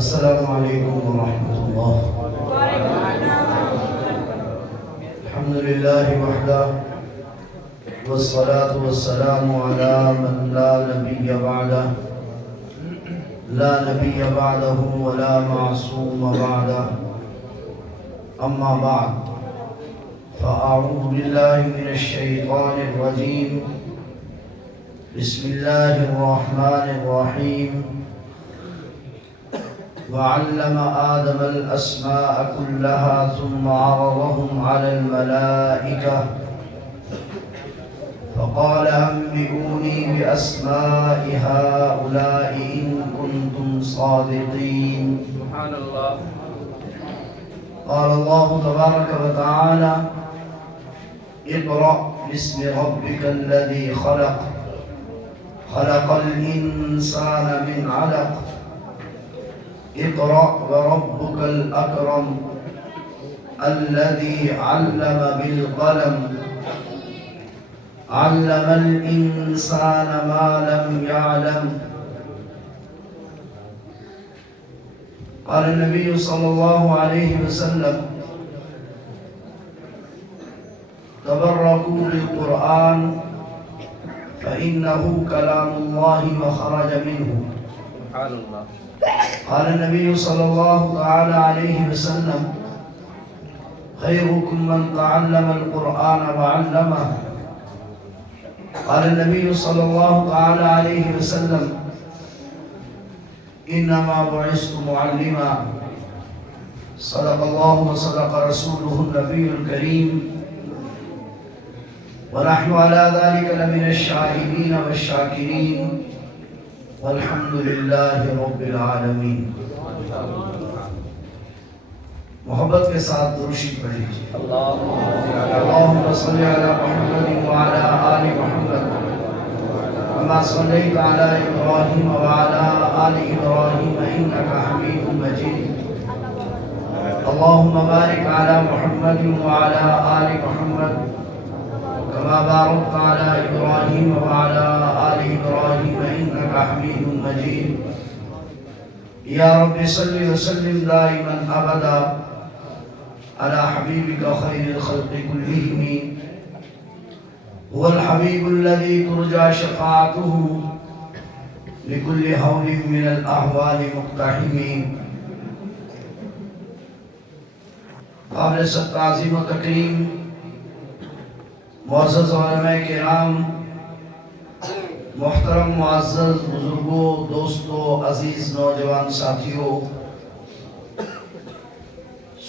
السلام علیکم ورحمۃ اللہ۔ الحمد للہ وحدہ والصلاة والسلام علی من لا نبی بعدہ لا نبی بعدہ ولا معصوم بعدہ اما بعد فاعوذ باللہ من الشیطان الرجیم بسم اللہ الرحمن الرحیم وعلم آدم الأسماء كلها ثم عرضهم على الملائكة فقال أنبئوني بأسماء هؤلاء إن كنتم صادقين. سبحان الله. قال الله تبارك وتعالى اقرأ باسم ربك الذي خلق خلق الإنسان من علق اقرأ وربك الأكرم الذي علم بالقلم علم الإنسان ما لم يعلم. قال النبي صلى الله عليه وسلم تبركوا بالقرآن فإنه كلام الله وخرج منه. سبحان الله. قال النبي صلى الله تعالى عليه وسلم خيركم من تعلم القرآن وعلمه. قال النبي صلى الله تعالى عليه وسلم إنما بعثت معلما. صدق الله وصدق رسوله النبي الكريم ونحن على ذلك لمن الشاهدين والشاكرين والحمد للہ رب العالمین. محبت کے ساتھ درود پڑھ لیجیے. اللہم صلی علی محمد وعلی آل محمد كما صلیت علی ابراہیم وعلی آل ابراہیم انک حمید مجید. اللہم بارک علی محمد وعلی آل محمد كما باركت على إبراهيم وعلى آل إبراهيم إنك حميد مجيد. يا رب صل وسلم دائما أبدا على حبيبك خير الخلق كلهم. هو الحبيب الذي ترجى شفاعته لكل هول من الأهوال مقتحم. قابل سب تعظیم و تکریم معزز علماء کرام، محترم معزز بزرگوں، دوستوں، عزیز نوجوان ساتھیوں،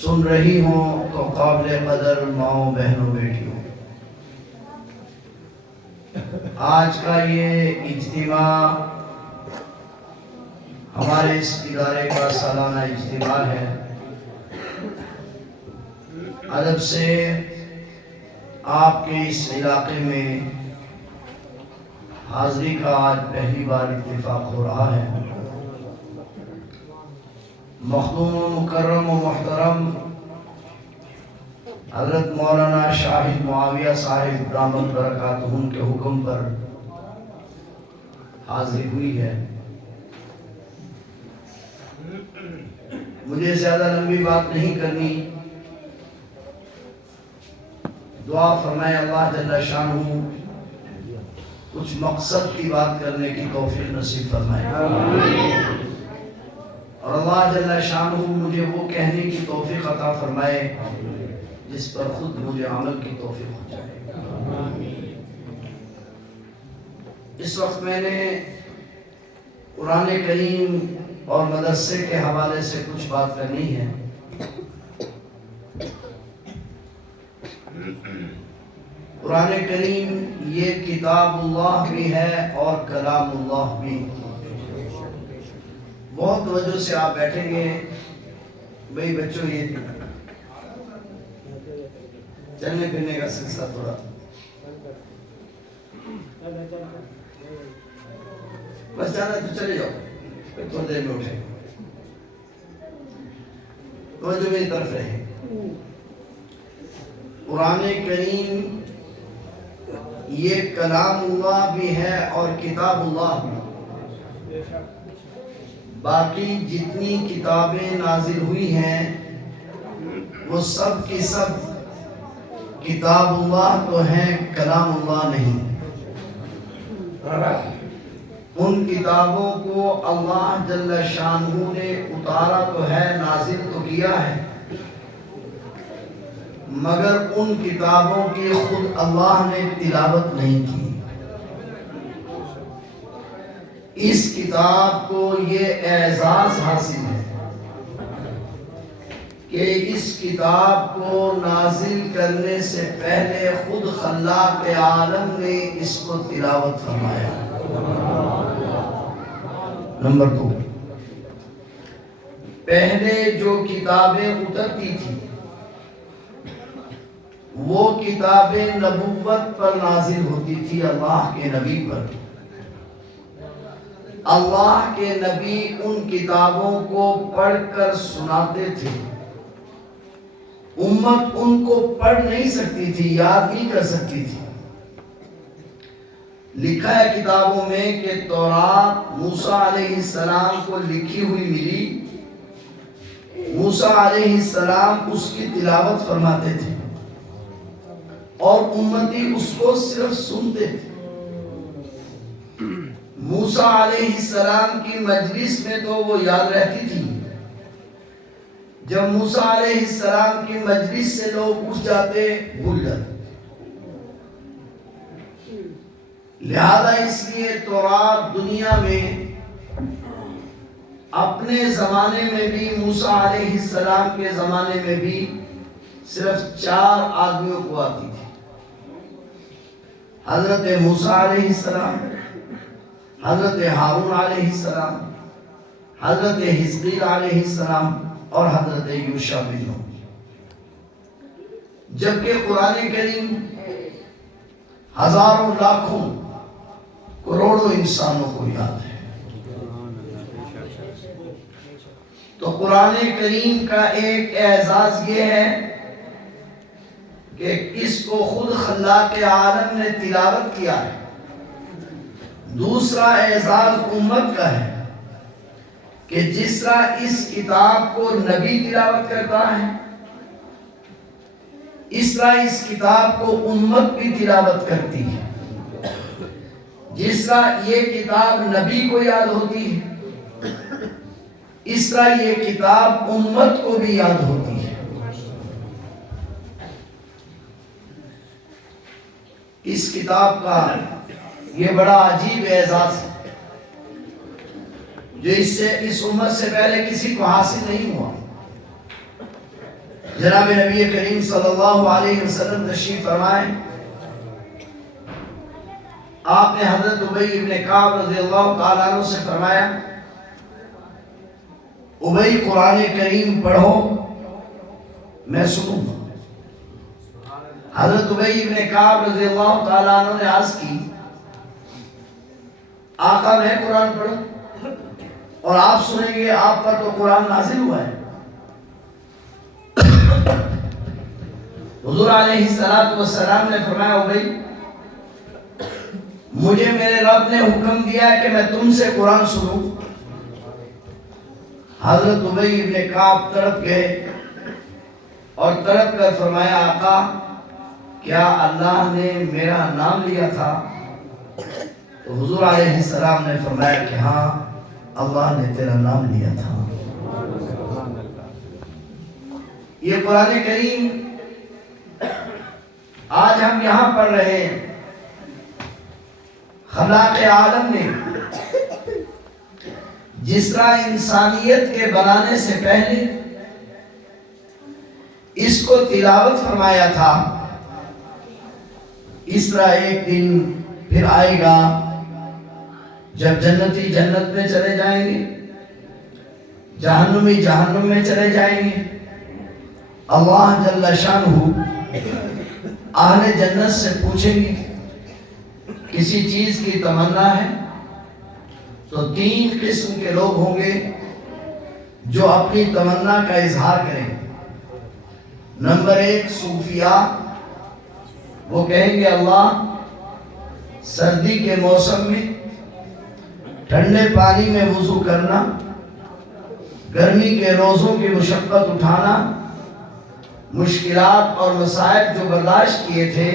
سن رہی ہوں تو قابل قدر ماؤں، بہنوں، بیٹیوں، آج کا یہ اجتماع ہمارے اس ادارے کا سالانہ اجتماع ہے. ادب سے آپ کے اس علاقے میں حاضری کا آج پہلی بار اتفاق ہو رہا ہے. مخدوم و مکرم و محترم حضرت مولانا شاہد معاویہ صاحب دامت برکاتہم کے حکم پر حاضری ہوئی ہے. مجھے زیادہ لمبی بات نہیں کرنی. دعا فرمائے اللہ جل شانہ کچھ مقصد کی بات کرنے کی توفیق نصیب فرمائے، اور اللہ جل شانہ مجھے وہ کہنے کی توفیق عطا فرمائے جس پر خود مجھے عمل کی توفیق ہو جائے. اس وقت میں نے قرآن کریم اور مدرسے کے حوالے سے کچھ بات کرنی ہے. قرآن کریم یہ کتاب اللہ بھی ہے اور کلام اللہ بھی. بہت توجہ سے آپ بیٹھیں گے. بھئی بچوں، یہ چلنے پھرنے کا سلسلہ تھوڑا بس جانا تو چلے جاؤ، تھوڑی دیر میں اٹھیں. توجہ میری طرف رہے. قرآن کریم یہ کلام اللہ بھی ہے اور کتاب اللہ بھی. باقی جتنی کتابیں نازل ہوئی ہیں وہ سب کی سب کتاب اللہ تو ہیں، کلام اللہ نہیں۔ ان کتابوں کو اللہ جل شانہ نے اتارا تو ہے، نازل تو کیا ہے، مگر ان کتابوں کی خود اللہ نے تلاوت نہیں کی۔ اس کتاب کو یہ اعزاز حاصل ہے کہ اس کتاب کو نازل کرنے سے پہلے خود خلاق عالم نے اس کو تلاوت فرمایا۔ نمبر 2، پہلے جو کتابیں اترتی تھی وہ کتابیں نبوت پر نازل ہوتی تھی، اللہ کے نبی پر۔ اللہ کے نبی ان کتابوں کو پڑھ کر سناتے تھے، امت ان کو پڑھ نہیں سکتی تھی، یاد نہیں کر سکتی تھی۔ لکھا ہے کتابوں میں کہ تورات موسیٰ علیہ السلام کو لکھی ہوئی ملی، موسیٰ علیہ السلام اس کی تلاوت فرماتے تھے اور امتی اس کو صرف سنتے تھے۔ موسیٰ علیہ السلام کی مجلس میں تو وہ یاد رہتی تھی، جب موسیٰ علیہ السلام کی مجلس سے لوگ اٹھ جاتے بھول جاتے۔ لہذا اس لیے تورات دنیا میں اپنے زمانے میں بھی، موسیٰ علیہ السلام کے زمانے میں بھی صرف 4 آدمیوں کو آتی تھی، حضرت موسیٰ علیہ السلام، حضرت ہارون علیہ السلام، حضرت حزقیل علیہ السلام اور حضرت یوشع بن نون۔ جبکہ قرآن کریم ہزاروں لاکھوں کروڑوں انسانوں کو یاد ہے۔ تو قرآن کریم کا ایک اعزاز یہ ہے کہ اس کو خود خلاق عالم نے تلاوت کیا ہے۔ دوسرا اعزاز امت کا ہے کہ جس طرح اس کتاب کو نبی تلاوت کرتا ہے، اس طرح اس کتاب کو امت بھی تلاوت کرتی ہے۔ جس طرح یہ کتاب نبی کو یاد ہوتی ہے، اس طرح یہ کتاب امت کو بھی یاد ہوتی ہے۔ اس کتاب کا یہ بڑا عجیب اعزاز ہے جو اس امت سے پہلے کسی کو حاصل نہیں ہوا۔ جناب نبی کریم صلی اللہ علیہ وسلم تشریف فرمائے، آپ نے حضرت ابی بن کعب رضی اللہ تعالیٰ عنہ سے فرمایا، ابی قرآن کریم پڑھو میں سنوں۔ حضرت ابی بن کعب رضی اللہ تعالیٰ عنہ نے عرض کی، آقا میں قرآن پڑھوں اور آپ سنیں گے؟ آپ پر تو قرآن نازل ہوا ہے۔ حضور علیہ السلام نے فرمایا، ابی مجھے میرے رب نے حکم دیا ہے کہ میں تم سے قرآن سنوں۔ حضرت ابی بن کعب تڑپ گئے اور تڑپ کر فرمایا، آقا کیا اللہ نے میرا نام لیا تھا؟ تو حضور علیہ السلام نے فرمایا کہ ہاں، اللہ نے تیرا نام لیا تھا۔ یہ قرآن کریم آج ہم یہاں پڑھ رہے ہیں، خلاق عالم نے جس طرح انسانیت کے بنانے سے پہلے اس کو تلاوت فرمایا تھا، اس طرح ایک دن پھر آئے گا جب جنتی جنت میں چلے جائیں گے، جہنمی جہنم میں چلے جائیں گے۔ اللہ جل شانہ اہل جنت سے پوچھیں گے کسی چیز کی تمنا ہے؟ تو 3 قسم کے لوگ ہوں گے جو اپنی تمنا کا اظہار کریں گے۔ نمبر 1 صوفیاء، وہ کہیں گے اللہ سردی کے موسم میں ٹھنڈے پانی میں وضو کرنا گرمی کے روزوں کی مشقت اٹھانا، مشکلات اور مصائب جو برداشت کیے تھے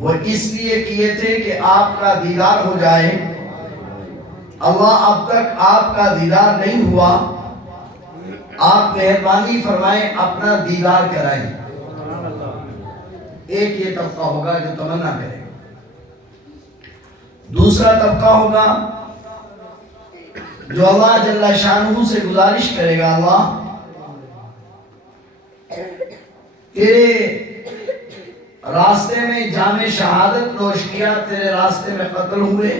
وہ اس لیے کیے تھے کہ آپ کا دیدار ہو جائے۔ اللہ اب تک آپ کا دیدار نہیں ہوا، آپ مہربانی فرمائیں اپنا دیدار کرائیں۔ ایک یہ طبقہ ہوگا جو تمنا کرے، دوسرا طبقہ ہوگا جو اللہ جل شانہ سے گزارش کرے گا، اللہ تیرے راستے میں جام شہادت نوش کیا، تیرے راستے میں قتل ہوئے،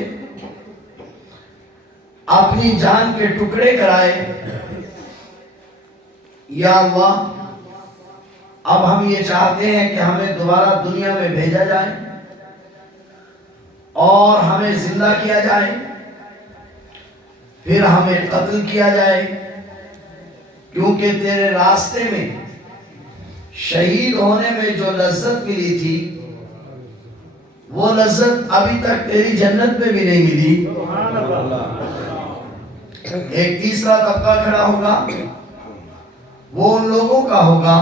اپنی جان کے ٹکڑے کرائے، یا اللہ اب ہم یہ چاہتے ہیں کہ ہمیں دوبارہ دنیا میں بھیجا جائے اور ہمیں زندہ کیا جائے، پھر ہمیں قتل کیا جائے، کیونکہ تیرے راستے میں شہید ہونے میں جو لذت ملی تھی وہ لذت ابھی تک تیری جنت میں بھی نہیں ملی۔ ایک تیسرا طبقہ کھڑا ہوگا، وہ ان لوگوں کا ہوگا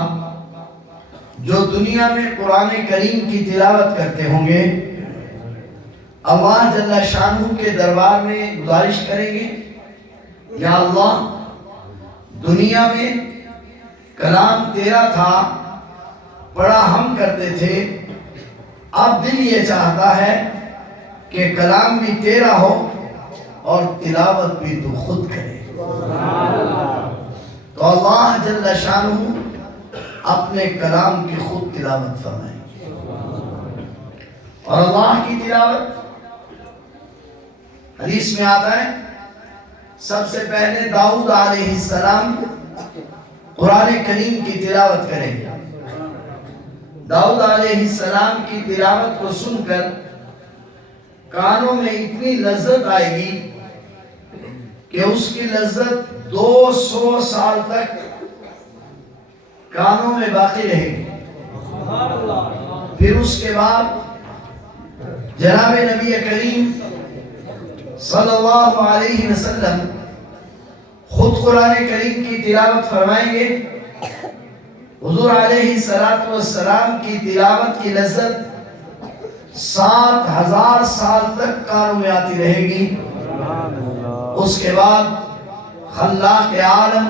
جو دنیا میں قرآن کریم کی تلاوت کرتے ہوں گے، اللہ جل شانہ کے دربار میں گزارش کریں گے، یا اللہ دنیا میں کلام تیرا تھا، پڑھا ہم کرتے تھے، اب دل یہ چاہتا ہے کہ کلام بھی تیرا ہو اور تلاوت بھی تو خود کرے۔ تو اللہ جل شانہ اپنے کلام کی خود تلاوت فرمائیں گے، اور اللہ کی تلاوت حدیث میں آتا ہے سب سے پہلے داؤد علیہ السلام قرآن کریم کی تلاوت کریں گے۔ داؤد علیہ السلام کی تلاوت کو سن کر کانوں میں اتنی لذت آئے گی کہ اس کی لذت 200 سال تک کانوں میں باقی رہے گی۔ پھر اس کے بعد جناب نبی کریم صلی اللہ علیہ وسلم خود قرآن کریم کی تلاوت فرمائیں گے۔ حضور علیہ السلام کی تلاوت کی لذت 7000 سال تک کانوں میں آتی رہے گی۔ اس کے بعد خلاق عالم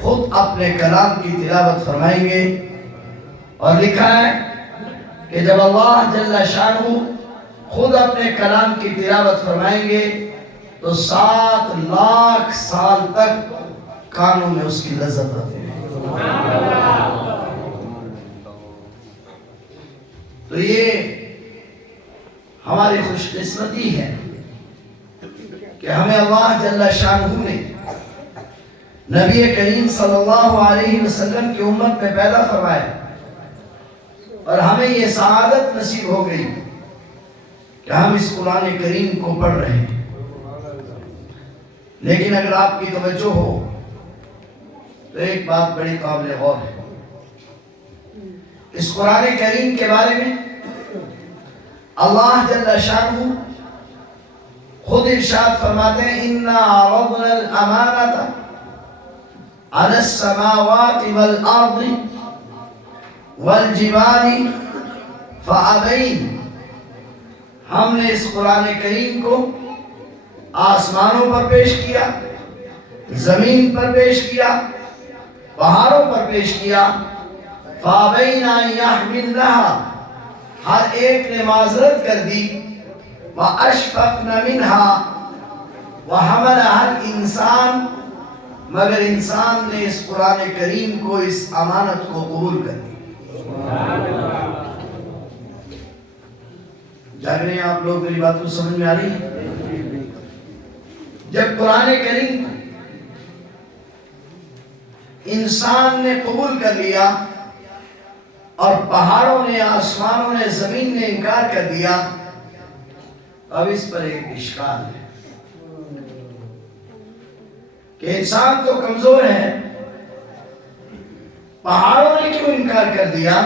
خود اپنے کلام کی تلاوت فرمائیں گے، اور لکھا ہے کہ جب اللہ جل شانہ خود اپنے کلام کی تلاوت فرمائیں گے تو 7 لاکھ سال تک کانوں میں اس کی لذت آتی رہے گی۔ تو یہ ہماری خوش قسمتی ہے کہ ہمیں اللہ جل شانہ نے نبی کریم صلی اللہ علیہ وسلم کی امت میں پیدا فرمایا، اور ہمیں یہ سعادت نصیب ہو گئی کہ ہم اس قرآن کریم کو پڑھ رہے ہیں۔ لیکن اگر آپ کی توجہ ہو تو ایک بات بڑی قابل غور ہے، اس قرآن کریم کے بارے میں اللہ جل شانہ خود ارشاد فرماتے ہیں اِنَّا عَرَضْنَا الْأَمَانَةَ عَلَى السَّمَاوَاتِ وَالْأَرْضِ وَالْجِبَالِ فَأَبَيْنَ، ہم نے اس قرآن کریم کو آسمانوں پر پیش کیا، زمین پر پیش کیا، پہاڑوں پر پیش کیا، فَأَبَيْنَ أَن يَحْمِلْنَهَا، ہر ایک نے معذرت کر دی، وَأَشْفَقْنَ مِنْهَا وَحَمَلَهَا الْإِنسَانِ، مگر انسان نے اس قرآن کریم کو، اس امانت کو قبول کر دی۔ جاگ رہے ہیں آپ لوگ؟ میری بات کو سمجھ میں آ رہی ہے؟ جب قرآن کریم انسان نے قبول کر لیا اور پہاڑوں نے، آسمانوں نے، زمین نے انکار کر دیا، اب اس پر ایک اشکال ہے کہ انسان تو کمزور ہے، پہاڑوں نے کیوں انکار کر دیا،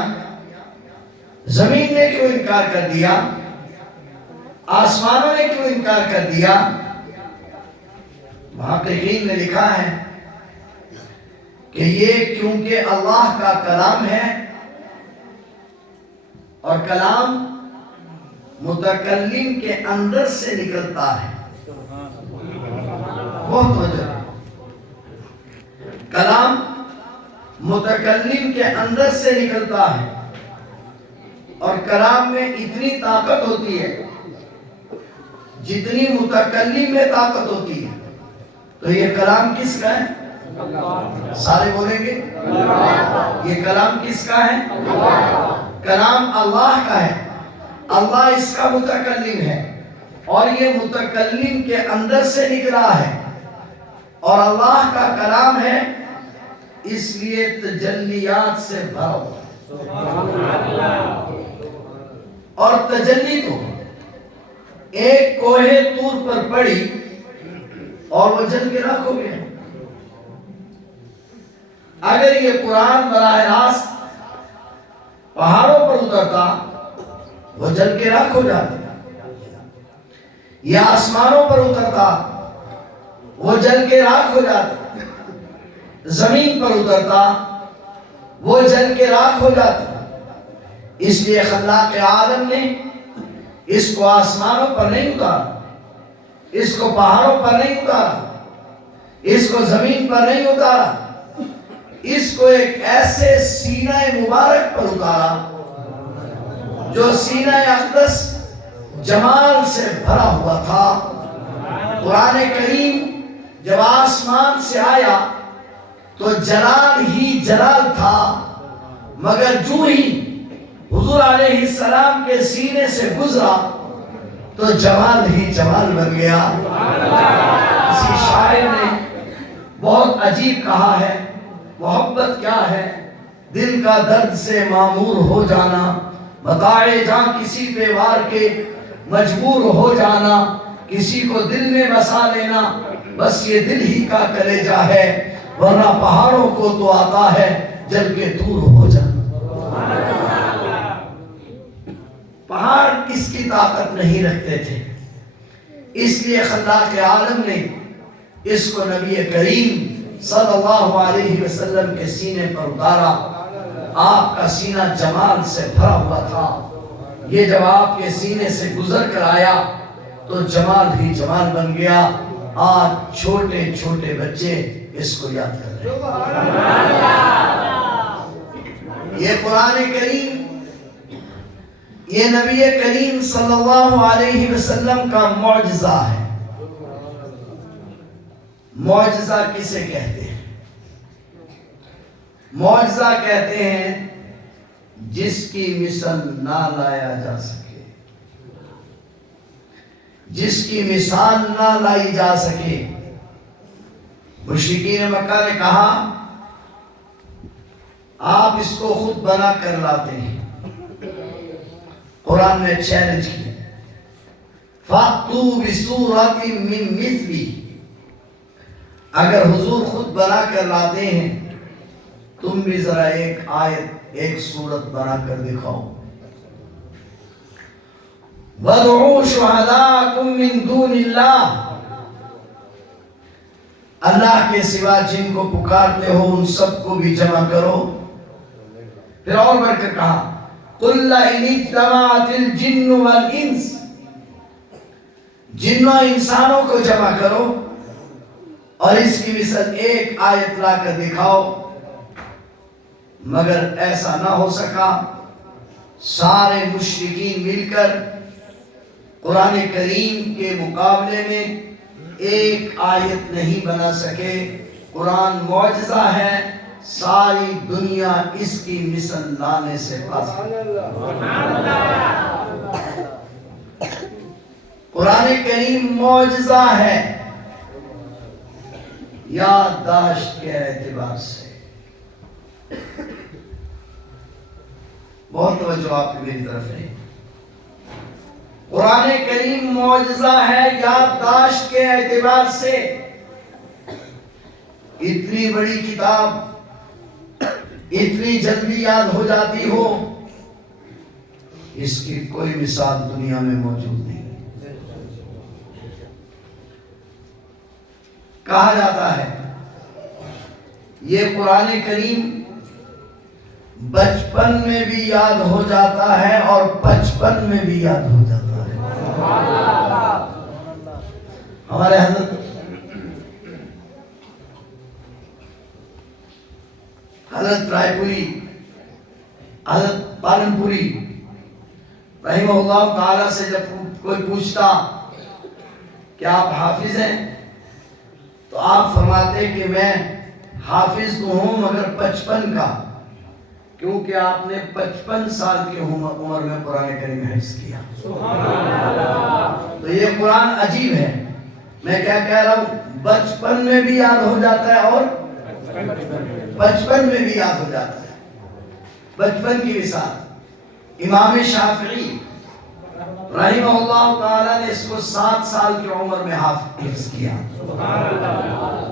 زمین نے کیوں انکار کر دیا، آسمانوں نے کیوں انکار کر دیا؟ محققین نے لکھا ہے کہ یہ کیونکہ اللہ کا کلام ہے اور کلام متکلم کے اندر سے نکلتا ہے. بہت وجہ ہے. کلام متکلم کے اندر سے نکلتا ہے اور کلام میں اتنی طاقت ہوتی ہے جتنی متکلم میں طاقت ہوتی ہے. تو یہ کلام کس کا ہے؟ سارے بولیں گے یہ کلام کس کا ہے؟ کلام اللہ کا ہے. اللہ اس کا متکلم ہے اور یہ متکلم کے اندر سے نکلا ہے اور اللہ کا کلام ہے اس لیے تجلیات سے بھرا ہوا ہے. اور تجلی تو ایک کوہ طور پر پڑی اور وہ جل کے راکھ ہو گیا. اگر یہ قرآن براہ راست پہاڑوں پر اترتا وہ جل کے راکھ ہو جاتا. یا آسمانوں پر اترتا وہ جل کے راکھ ہو جاتا. زمین پر اترتا وہ جل کے راکھ ہو جاتا. اس لیے خلاق عالم نے اس کو آسمانوں پر نہیں اتارا, اس کو پہاڑوں پر نہیں اتارا, اس کو زمین پر نہیں اتارا, اس کو ایک ایسے سینہ مبارک پر اتارا جو سینہ اقدس جمال سے بھرا ہوا تھا. قرآن کریم جب آسمان سے آیا تو جلال ہی جلال تھا, مگر جو ہی حضور علیہ السلام کے سینے سے گزرا تو جمال ہی جمال بن گیا. کسی شاعر نے بہت عجیب کہا ہے, محبت کیا ہے؟ دل کا درد سے معمور ہو جانا, بتائے جاں کسی پہ وار کے مجبور ہو جانا, کسی کو دل میں بسا لینا, بس یہ دل ہی کا کلیجہ ہے, ورنہ پہاڑوں کو تو آتا ہے جل کے دور ہو جانا. پہاڑ اس کی طاقت نہیں رکھتے تھے, اس لیے خلاق عالم نے اس کو نبی کریم صلی اللہ علیہ وسلم کے سینے پر اتارا. آپ کا سینہ جمال سے بھرا ہوا تھا. یہ جب آپ کے سینے سے گزر کر آیا تو جمال ہی جمال بن گیا. آج چھوٹے چھوٹے بچے اس کو یاد کر رہے ہیں. یہ قرآن کریم, یہ نبی کریم صلی اللہ علیہ وسلم کا معجزہ ہے. معجزہ کسے کہتے ہیں؟ معجزہ کہتے ہیں جس کی مثل نہ لایا جا سکے, جس کی مثال نہ لائی جا سکے. مشرکین مکہ نے کہا آپ اس کو خود بنا کر لاتے ہیں. قرآن نے چیلنج کیا, فَأْتُوا بِسُورَةٍ مِّن مِثْلِهِ, اگر حضور خود بنا کر لاتے ہیں تم بھی ذرا ایک آیت, ایک سورت بنا کر دکھاؤ. وَادْعُوا شُهَدَاءَكُم مِّن دُونِ اللَّهِ, اللہ کے سوا جن کو پکارتے ہو ان سب کو بھی جمع کرو. پھر اور بڑھ کر کہا قُلْ لَئِنِ اجْتَمَعَتِ الْجِنُّ وَالْإِنسُ, جنوں انسانوں کو جمع کرو اور اس کی مثل ایک آیت لا کر دکھاؤ, مگر ایسا نہ ہو سکا. سارے مشرکین مل کر قرآن کریم کے مقابلے میں ایک آیت نہیں بنا سکے. قرآن معجزہ ہے, ساری دنیا اس کی مثل لانے سے پاس. قرآن کریم معجزہ ہے یادداشت کے اعتبار سے. بہت توجہ آپ کی میری طرف ہے. قرآن کریم معجزہ ہے یادداشت کے اعتبار سے. اتنی بڑی کتاب اتنی جلدی یاد ہو جاتی ہو, اس کی کوئی مثال دنیا میں موجود نہیں. کہا جاتا ہے یہ قرآن کریم بچپن میں بھی یاد ہو جاتا ہے اور بچپن میں بھی یاد ہو جاتا ہے. ہمارے حضرت رائے پوری، حضرت پالن پوری رحمہ اللہ تعالیٰ سے جب کوئی پوچھتا کہ آپ حافظ ہیں تو آپ فرماتے کہ میں حافظ تو ہوں مگر 55 کا، کیونکہ آپ نے 55 سال کی عمر میں قرآن کریم حفظ کیا. تو یہ قرآن عجیب ہے. میں کیا کہہ رہا ہوں، بچپن میں بھی یاد ہو جاتا ہے اور بچپن میں بھی یاد ہو جاتا ہے. بچپن کی مثال امام شافعی رحمہ اللہ تعالیٰ نے اس کو 7 سال کی عمر میں حفظ کیا.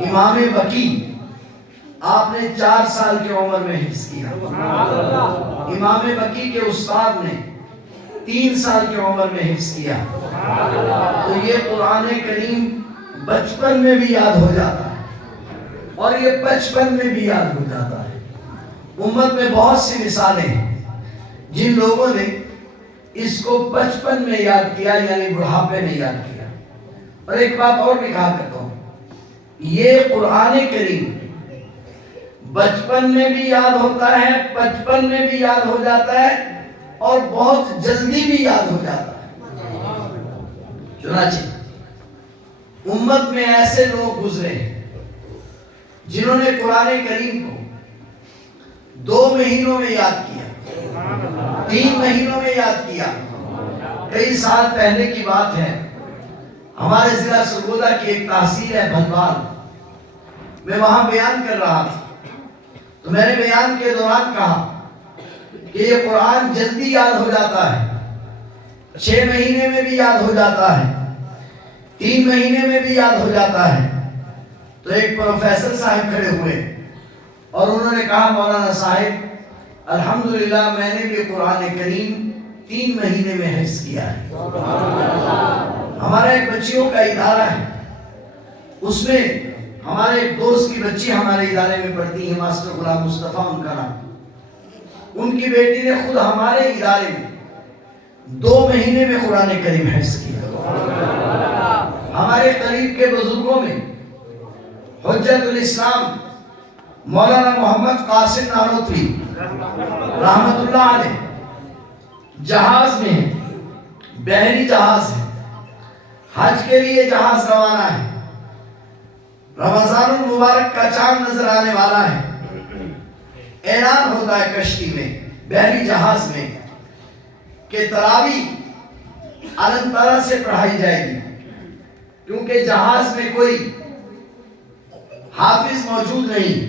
امام وکی آپ نے 4 سال کی عمر میں حفظ کیا. امام وکی کے استاد نے 3 سال کی عمر میں حفظ کیا. تو یہ قرآن کریم بچپن میں بھی یاد ہو جاتا ہے اور یہ بچپن میں بھی یاد ہو جاتا ہے. امت میں بہت سی مثالیں ہیں جن لوگوں نے اس کو بچپن میں یاد کیا، یعنی بڑھاپے میں یاد کیا. اور ایک بات اور بھی کہا کرتا ہوں، یہ قرآن کریم بچپن میں بھی یاد ہوتا ہے، بچپن میں بھی یاد ہو جاتا ہے اور بہت جلدی بھی یاد ہو جاتا ہے. چنانچہ امت میں ایسے لوگ گزرے ہیں جنہوں نے قرآن کریم کو 2 مہینوں میں یاد کیا، 3 مہینوں میں یاد کیا. کئی سال پہلے کی بات ہے، ہمارے ضلع سرگودا کی ایک تحصیل ہے بھنوال، میں وہاں بیان کر رہا تھا. تو میں نے بیان کے دوران کہا کہ یہ قرآن جلدی یاد ہو جاتا ہے، 6 مہینے میں بھی یاد ہو جاتا ہے، 3 مہینے میں بھی یاد ہو جاتا ہے. تو ایک پروفیسر صاحب کھڑے ہوئے اور انہوں نے کہا، مولانا صاحب الحمدللہ میں نے بھی قرآن کریم 3 مہینے میں حفظ کیا ہے. ہمارا ایک بچیوں کا ادارہ ہے، اس میں ہمارے ایک دوست کی بچی ہمارے ادارے میں پڑھتی ہے، ماسٹر غلام مصطفیٰ ان کا نام. ان کی بیٹی نے خود ہمارے ادارے میں 2 مہینے میں قرآن کریم حفظ کیا. ہمارے قریب کے بزرگوں میں حجت الاسلام مولانا محمد قاسم نانوتوی رحمت اللہ علیہ جہاز میں ہیں، بحری جہاز ہے، حج کے لیے جہاز روانہ ہے. رمضان المبارک کا چاند نظر آنے والا ہے. اعلان ہوتا ہے کشتی میں، بحری جہاز میں، کہ تراویح علم طرح سے پڑھائی جائے گی، کیونکہ جہاز میں کوئی حافظ موجود نہیں.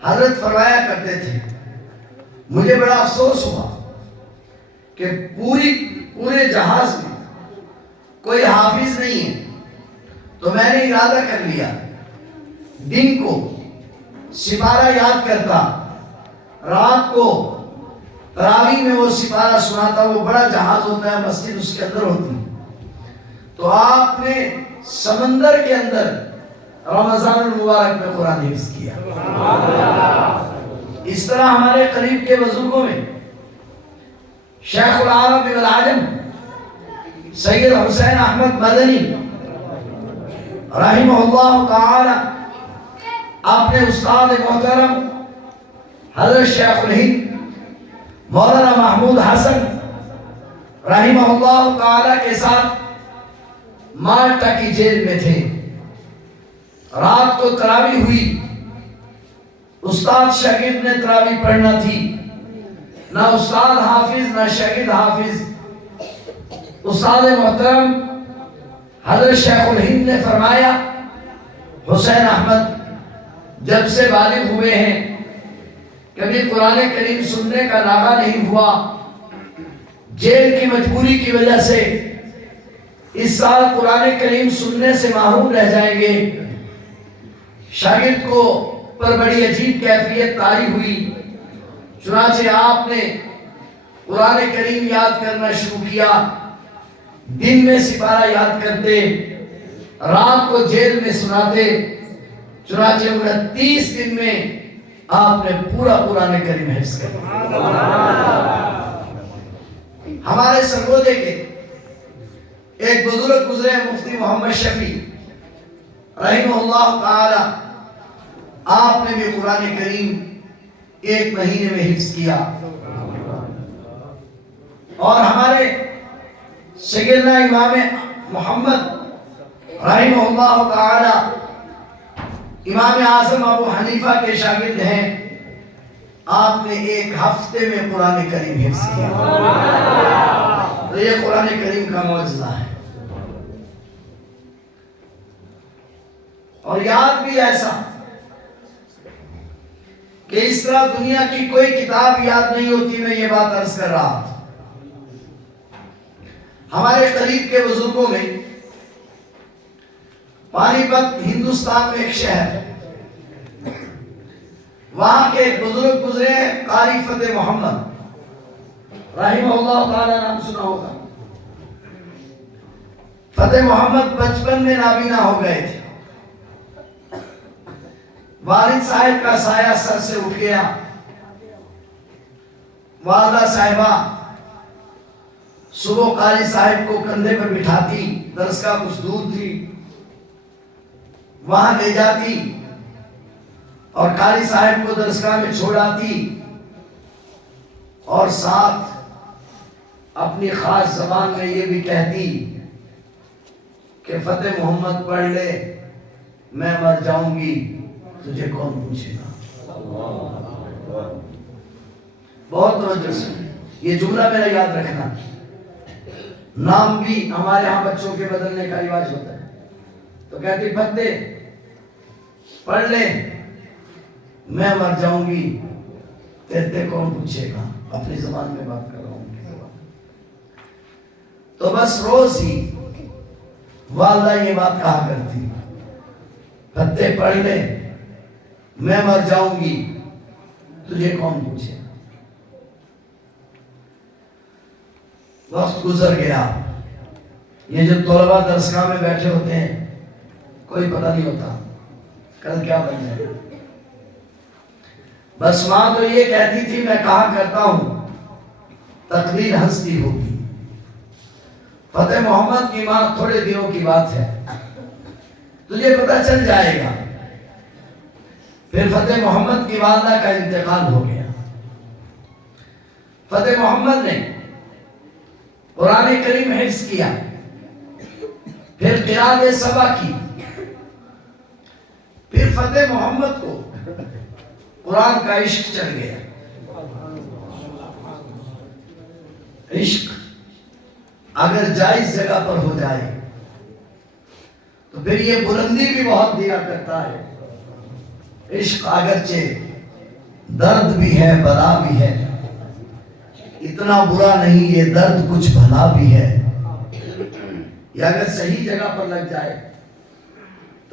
حضرت فرمایا کرتے تھے، مجھے بڑا افسوس ہوا کہ پورے جہاز میں کوئی حافظ نہیں ہے. تو میں نے ارادہ کر لیا، دن کو سپارہ یاد کرتا، رات کو تراویح میں وہ سپارہ سناتا. وہ بڑا جہاز ہوتا ہے، مسجد اس کے اندر ہوتی. تو آپ نے سمندر کے اندر رمضان المبارک میں قرآن حفظ کیا. اس طرح ہمارے قریب کے بزرگوں میں شیخ العرب والعجم سید حسین احمد مدنی رحمہ اللہ تعالی اپنے استاد محترم حضرت شیخ الہند مولانا محمود حسن رحمہ اللہ تعالی کے ساتھ مالٹا کی جیل میں تھے. رات کو تراویح ہوئی، استاد شاگرد نے تراویح پڑھنا تھی، نہ استاد حافظ نہ شاگرد حافظ. استاد محترم حضرت شیخ الہند نے فرمایا، حسین احمد جب سے بالغ ہوئے ہیں کبھی قرآن کریم سننے کا ناغہ نہیں ہوا. جیل کی مجبوری کی وجہ سے اس سال قرآن کریم سننے سے محروم رہ جائیں گے. شاگرد کو پر بڑی عجیب کیفیت طاری ہوئی. چنانچہ آپ نے قرآن کریم یاد کرنا شروع کیا. دن میں سپارہ یاد کرتے، رات کو جیل میں سناتے. چنانچہ 29 دن میں آپ نے پورا قرآن کریم حفظ کر لیا۔ ہمارے سرگودے کے ایک بزرگ گزرے مفتی محمد شفیع رحمہ اللہ تعالی، آپ نے بھی قرآن کریم 1 مہینے میں حفظ کیا۔ اور ہمارے سیدنا امام محمد رحمہ اللہ تعالی امام اعظم ابو حنیفہ کے شاگرد ہیں، آپ نے 1 ہفتے میں قرآن کریم حفظ کیا۔ تو یہ قرآن کریم کا معجزہ ہے۔ اور یاد بھی ایسا کہ اس طرح دنیا کی کوئی کتاب یاد نہیں ہوتی، میں یہ بات عرض کر رہا تھا۔ ہمارے قریب کے بزرگوں میں پانی پت ہندوستان میں ایک شہر ہے، وہاں کے ایک بزرگ گزرے ہیں قاری فتح محمد رحمہ اللہ تعالی، نام سنا ہوگا۔ فتح محمد بچپن میں نابینا ہو گئے تھے، والد صاحب کا سایہ سر سے اٹھ گیا، والدہ صاحبہ صبح قاری صاحب کو کندھے پر بٹھاتی، درس کا کچھ دور تھی وہاں لے جاتی اور قاری صاحب کو درسگاہ میں چھوڑ آتی، اور ساتھ اپنی خاص زبان میں یہ بھی کہتی کہ فتح محمد پڑھ لے، میں مر جاؤں گی، تجھے کون پوچھے گا۔ بہت توجہ سے یہ جملہ میرا یاد رکھنا۔ نام بھی ہمارے ہاں بچوں کے بدلنے کا رواج ہوتا ہے، تو کہتی فتح پڑھ لے، میں مر جاؤں گی، تیرے کون پوچھے گا۔ اپنی زبان میں بات کر رہا ہوں۔ تو بس روز ہی والدہ یہ بات کہا کرتی، فتح پڑھ لے، میں مر جاؤں گی، تجھے کون پوچھے گا۔ وقت گزر گیا، یہ جو طلباء درسگاہ میں بیٹھے ہوتے ہیں، کوئی پتہ نہیں ہوتا کل کیا بن جائے۔ بس ماں تو یہ کہتی تھی، میں کہا کرتا ہوں تقدیر ہنستی ہوگی۔ فتح محمد کی ماں تھوڑے دنوں کی بات ہے، تجھے پتہ چل جائے گا۔ پھر فتح محمد کی والدہ کا انتقال ہو گیا۔ فتح محمد نے قرآن کریم حفظ کیا، پھر قرات سبا کی، پھر فتح محمد کو قرآن کا عشق چڑھ گیا۔ عشق اگر جائز جگہ پر ہو جائے تو پھر یہ بلندی بھی بہت دیا کرتا ہے۔ عشق اگرچہ درد بھی ہے، بلا بھی ہے، اتنا برا نہیں، یہ درد کچھ بھلا بھی ہے۔ یہ اگر صحیح جگہ پر لگ جائے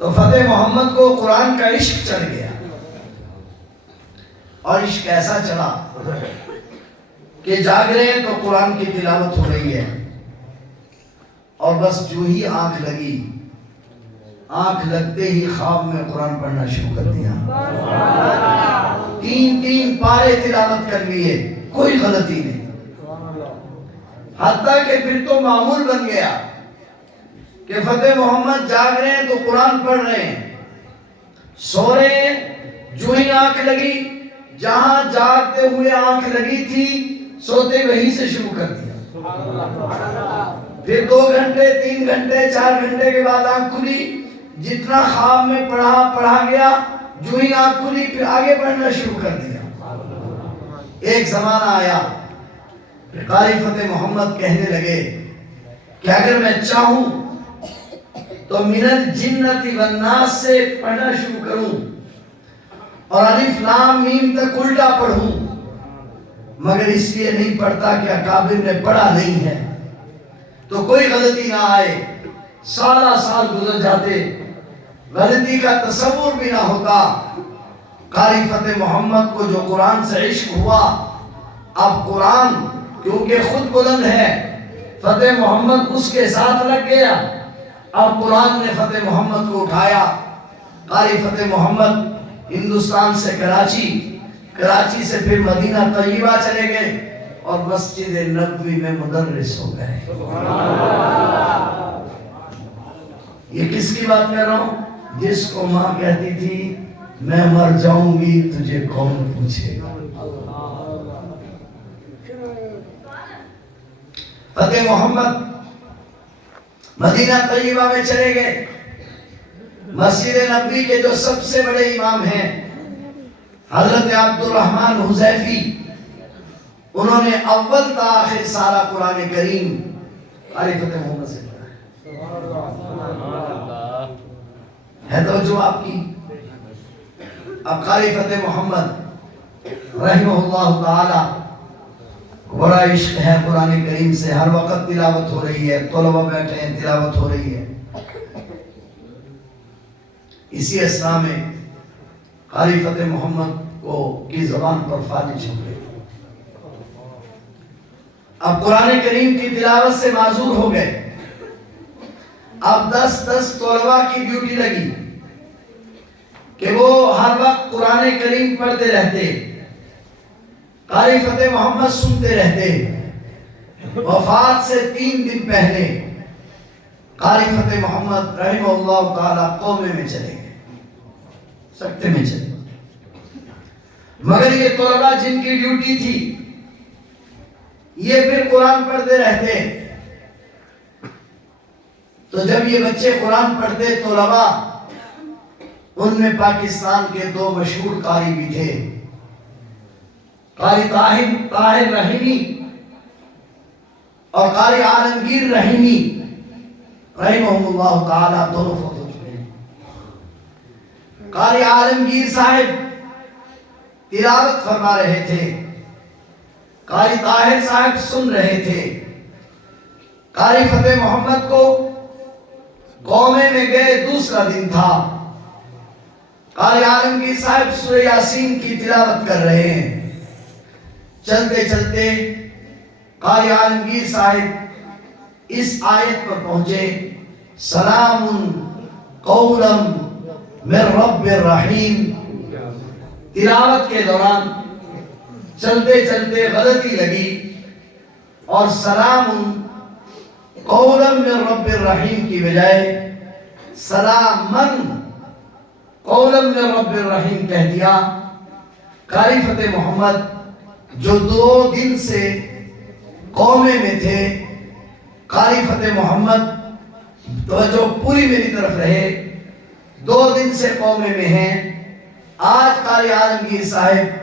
تو فتح محمد کو قرآن کا عشق چڑھ گیا، اور عشق ایسا چلا کہ جاگ رہے ہیں تو قرآن کی تلاوت ہو رہی ہے، اور بس جو ہی آنکھ لگی، آنکھ لگتے ہی خواب میں قرآن پڑھنا شروع کر دیا۔ 3 پارے تلاوت کر لیے، کوئی غلطی نہیں، حتیٰ کہ پھر تو معمول بن گیا کہ فتح محمد جاگ رہے ہیں تو قرآن پڑھ رہے ہیں، سو رہے ہیں، جو ہی آنکھ لگی، جہاں جاگتے ہوئے آنکھ لگی تھی سوتے وہیں سے شروع کر دیا۔ پھر 2 گھنٹے 3 گھنٹے 4 گھنٹے کے بعد آنکھ کھلی، جتنا خواب میں پڑھا گیا، جو ہی آنکھ کھلی پھر آگے پڑھنا شروع کر دیا۔ ایک زمانہ آیا، قاری فتح محمد کہنے لگے کہ اگر میں چاہوں تو من الجنۃ والناس سے پڑھنا شروع کروں اور الف لام میم تک الٹا پڑھوں، مگر اس لیے نہیں پڑھتا کہ اکابر نے پڑھا نہیں ہے، تو کوئی غلطی نہ آئے۔ سالہ سال گزر جاتے، غلطی کا تصور بھی نہ ہوتا۔ قاری فتح محمد کو جو قرآن سے عشق ہوا، اب قرآن کیونکہ خود بلند ہے، فتح محمد اس کے ساتھ لگ گیا، اب قرآن نے فتح محمد کو اٹھایا۔ قاری فتح محمد ہندوستان سے کراچی سے پھر مدینہ طیبہ چلے گئے اور مسجد نبوی میں مدرس ہو گئے. یہ کس کی بات کر رہا ہوں؟ جس کو ماں کہتی تھی میں مر جاؤں گی تجھے کون پوچھے گا. فتح محمد مدینہ طیبہ میں چلے گئے. مسجد نبوی کے جو سب سے بڑے امام ہیں حضرت عبدالرحمن حذیفی، انہوں نے اول تا آخر سارا قرآن کریم قاری فتح محمد سے پڑھا ہے. توجہ آپ کی. اب قاری فتح محمد رحمہ اللہ تعالی بڑا عشق ہے قرآن کریم سے. ہر وقت تلاوت ہو رہی ہے، طلبہ بیٹھے ہیں تلاوت ہو رہی ہے. اسی اسنا میں قاری فتح محمد کی زبان پر فالج ہو گئے. اب قرآن کریم کی تلاوت سے معذور ہو گئے. اب 10 طلبہ کی ڈیوٹی لگی کہ وہ ہر وقت قرآن کریم پڑھتے رہتے، قاری فتح محمد سنتے رہتے. وفات سے 3 دن پہلے قاری فتح محمد رحمہ اللہ تعالی قومے میں چلے گئے، سکتے میں چلے. مگر یہ طلبہ جن کی ڈیوٹی تھی یہ پھر قرآن پڑھتے رہتے. تو جب یہ بچے قرآن پڑھتے طلبہ، ان میں پاکستان کے 2 مشہور قاری بھی تھے، قاری طاہر رحیمی اور قاری عالمگیر رحیمی رحمہم اللہ تعالی. دونوں فوت ہو چکے ہیں. قاری عالمگیر صاحب تلاوت فرما رہے تھے، قاری طاہر صاحب سن رہے تھے. قاری فتح محمد کو قومے میں گئے، دوسرا دن تھا. قاری عالمگیر صاحب سورہ یاسین کی تلاوت کر رہے ہیں. چلتے چلتے قاری عالمگیر صاحب اس آیت پر پہنچے، سلام قولا من رب الرحیم. تلاوت کے دوران چلتے چلتے غلطی لگی اور سلام قولا من رب الرحیم کی بجائے سلامن قولا من رب الرحیم کہہ دیا. قاری فتح محمد جو 2 دن سے قومے میں تھے، قاری فتح محمد توجہ پوری میری طرف رہے، 2 دن سے قومے میں ہیں. آج قاری عالمگیر صاحب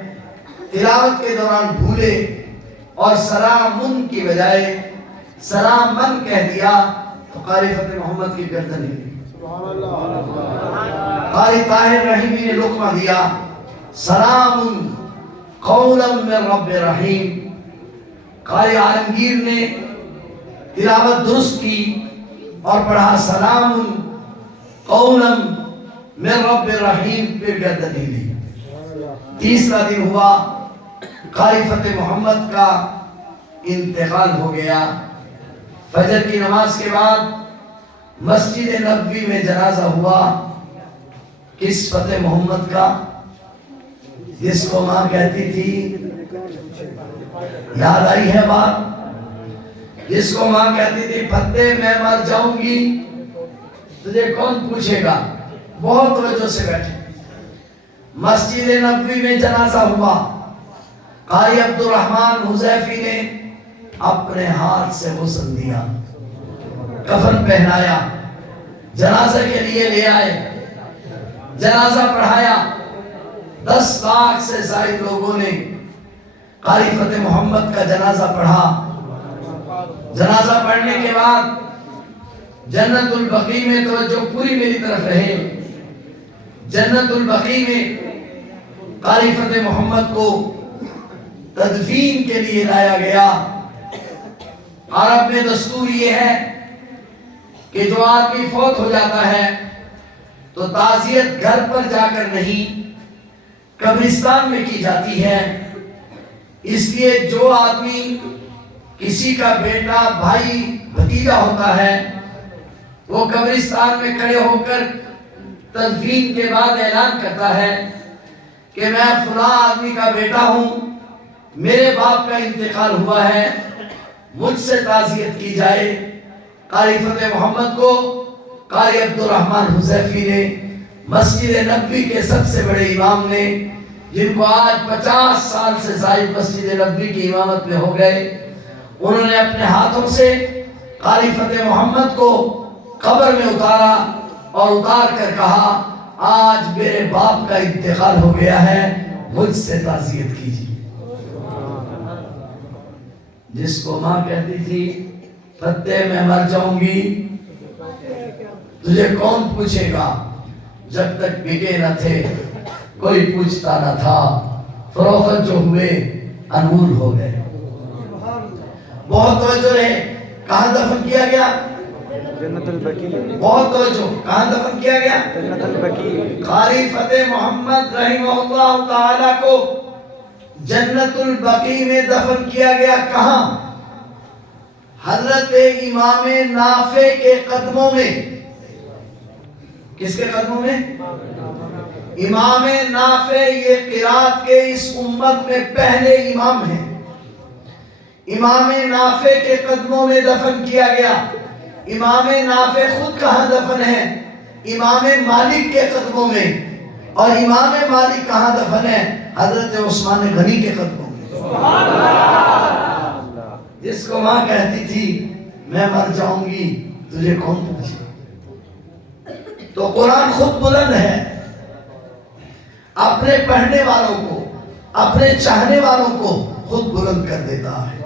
تلاوت کے دوران بھولے اور سلامن کی بجائے سلامن کہہ دیا تو قاری فتح محمد کی گردن ہلی. قاری طاہر رحیمی نے لقمہ دیا، سلام قولا من رب رحیم. قاری عالمگیر نے تلاوت درست کی اور پڑھا سلام قولا من رب رحیم، پھر گردن ہلی. تیسرا دن ہوا، قاری فتح محمد کا انتقال ہو گیا. فجر کی نماز کے بعد مسجد نبوی میں جنازہ ہوا. کس فتح محمد کا؟ جس کو ماں کہتی تھی، یاد آئی ہے بات؟ جس کو ماں کہتی تھی فتح میں مر جاؤں گی تجھے کون پوچھے گا. بہت توجہ سے بیٹھے. مسجد نبوی میں جنازہ ہوا. قاری عبدالرحمن حذیفی نے اپنے ہاتھ سے غسل دیا، کفن پہنایا، جنازہ کے لیے لے آئے، جنازہ پڑھایا. 10 لاکھ سے زائد لوگوں نے قاری فتح محمد کا جنازہ پڑھا. جنازہ پڑھنے کے بعد جنت البقیع میں توجہ پوری میری طرف رہے. جنت البقیع میں قاری فتح محمد کو تدفین کے لیے لایا گیا. عرب میں دستور یہ ہے کہ جو آدمی فوت ہو جاتا ہے تو تعزیت گھر پر جا کر نہیں قبرستان میں کی جاتی ہے. اس لیے جو آدمی کسی کا بیٹا، بھائی، بھتیجا ہوتا ہے وہ قبرستان میں کھڑے ہو کر تدفین کے بعد اعلان کرتا ہے کہ میں فلاں آدمی کا بیٹا ہوں، میرے باپ کا انتقال ہوا ہے، مجھ سے تعزیت کی جائے۔ قاری فتح محمد کو قاری عبدالرحمن حذیفی نے، مسجد نبوی کے سب سے بڑے امام نے، جن کو آج 50 سال سے زائد مسجد نبوی کی امامت میں ہو گئے، انہوں نے اپنے ہاتھوں سے قاری فتح محمد کو قبر میں اتارا اور اتار کر کہا آج میرے باپ کا انتقال ہو گیا ہے، مجھ سے تعزیت کیجیے۔ جس کو ماں کہتی تھی فتح میں مر جاؤں گی، تجھے کون پوچھے گا، جب تک بکے نہ تھے کوئی پوچھتا نہ تھا، فروخت جو ہوئے انمول ہو گئے۔ بہت توجہ ہے، کہاں دفن کیا گیا؟ جنت البقیع۔ بہت توجہ، کہاں دفن کیا گیا؟ جنت البقیع۔ قاری فتح محمد رحمہ اللہ تعالی کو جنت البقیع میں دفن کیا گیا۔ کہاں؟ حضرت امام نافع کے قدموں میں۔ کس کے قدموں میں؟ امام نافع یہ قرات کے اس امت میں پہلے امام ہیں۔ امام نافع کے قدموں میں دفن کیا گیا۔ امام نافع خود کہاں دفن ہے؟ امام مالک کے قدموں میں۔ اور امام مالک کہاں دفن ہے؟ حضرت عثمان غنی کے قدموں میں۔ جس کو ماں کہتی تھی میں مر جاؤں گی، تجھے کون پوچھے؟ تو قرآن خود بلند ہے، اپنے پڑھنے والوں کو، اپنے چاہنے والوں کو خود بلند کر دیتا ہے۔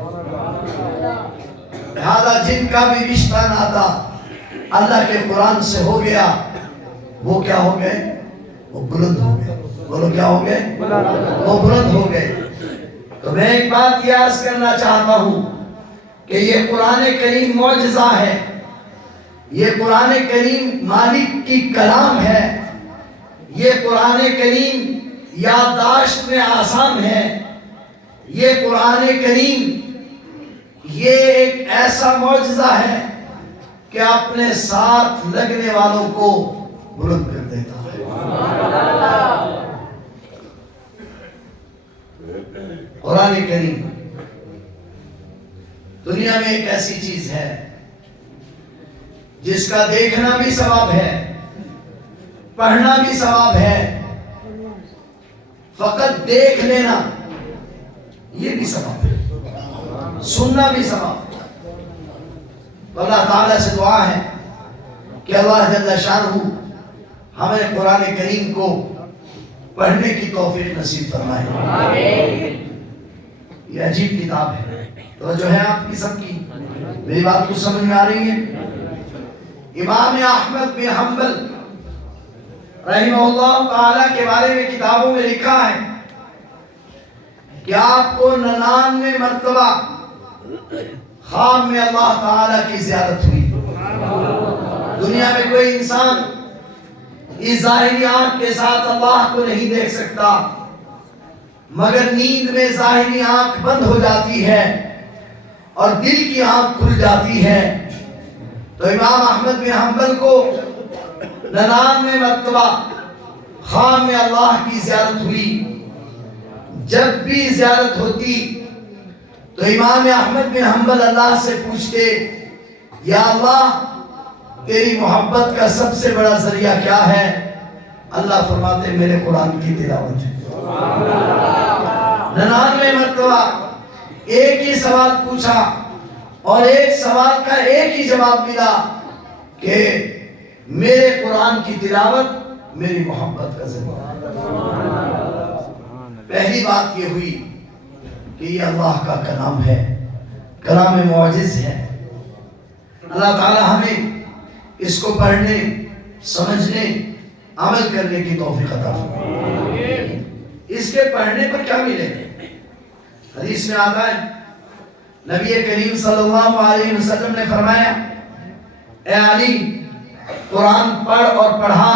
لہذا جن کا بھی رشتہ ناتا اللہ کے قرآن سے ہو گیا، وہ کیا ہو گئے؟ وہ بلند ہو گئے۔ بولو کیا ہو گئے؟ وہ بلند ہو گئے۔ تو میں ایک بات یہ عرض کرنا چاہتا ہوں کہ یہ قرآن کریم معجزہ ہے، یہ قرآن کریم مالک کی کلام ہے، یہ قرآن کریم یادداشت میں آسان ہے، یہ قرآن کریم یہ ایک ایسا معجزہ ہے کہ اپنے ساتھ لگنے والوں کو بلند کر دیتا ہے۔ قرآن کریم دنیا میں ایک ایسی چیز ہے جس کا دیکھنا بھی ثواب ہے، پڑھنا بھی ثواب ہے، فقط دیکھ لینا یہ بھی ثواب ہے، سننا بھی ثواب ہے۔ اللہ تعالیٰ سے دعا ہے کہ اللہ جل شانہ ہمیں قرآن کریم کو پڑھنے کی توفیق نصیب فرمائے۔ یہ عجیب کتاب ہے، توجہ ہے آپ کی سب کی؟ میری بات کو سمجھ میں آ رہی ہے؟ امام احمد بن حنبل رحمہ اللہ تعالیٰ کے بارے میں کتابوں میں لکھا ہے کہ آپ کو 99 مرتبہ خواب میں اللہ تعالیٰ کی زیارت ہوئی۔ دنیا میں کوئی انسان اس ظاہری آنکھ کے ساتھ اللہ کو نہیں دیکھ سکتا، مگر نیند میں ظاہری آنکھ بند ہو جاتی ہے اور دل کی آنکھ کھل جاتی ہے۔ تو امام احمد بن حنبل کو 99 مرتبہ خواب میں اللہ کی زیارت ہوئی۔ جب بھی زیارت ہوتی تو امام احمد بن حنبل اللہ سے پوچھتے یا اللہ تیری محبت کا سب سے بڑا ذریعہ کیا ہے؟ اللہ فرماتے میرے قرآن کی تلاوت ہے۔ 99 مرتبہ ایک ہی سوال پوچھا اور ایک سوال کا ایک ہی جواب ملا کہ میرے قرآن کی تلاوت میری محبت کا ذریعہ۔ پہلی بات یہ ہوئی کہ یہ اللہ کا کلام ہے، کلام معجز ہے۔ اللہ تعالی ہمیں اس کو پڑھنے، سمجھنے، عمل کرنے کی توفیق عطا فرمائے۔ اس کے پڑھنے پر کیا ملے؟ حدیث میں آتا ہے نبی کریم صلی اللہ علیہ وسلم نے فرمایا اے علی قرآن پڑھ اور پڑھا،